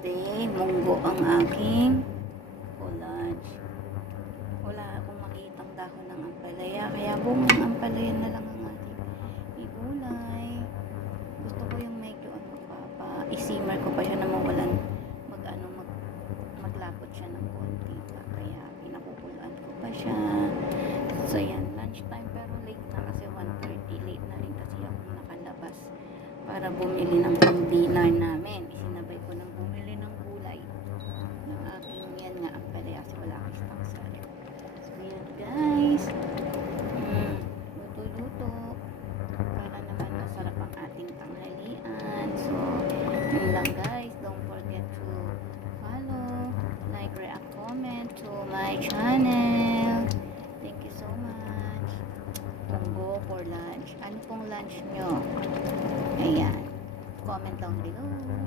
Today, munggo ang aking lunch. Wala akong makitang dahon ng ampalaya, kaya bungang ampalaya na lang ang ating igulay. Gusto ko yung medyo isimmer ko pa siya na mawalan maglapot siya ng konti pa, kaya pinakukuluan ko pa siya. So yan, lunch time, pero late na kasi 1:30, late na rin kasi ako nakalabas para bumili ng pang-dinner namin. Isinabay ko ng bumili ng gulay ng aking yan nga ang pala kasi wala akong stock sa akin. So yan guys, luto-luto para naman masarap ang ating tanghalian. So yun lang guys, don't forget to follow, like, react, comment to my channel. Thank you so much. Munggo for lunch. Ano pong lunch nyo? Ayan. Comment down below.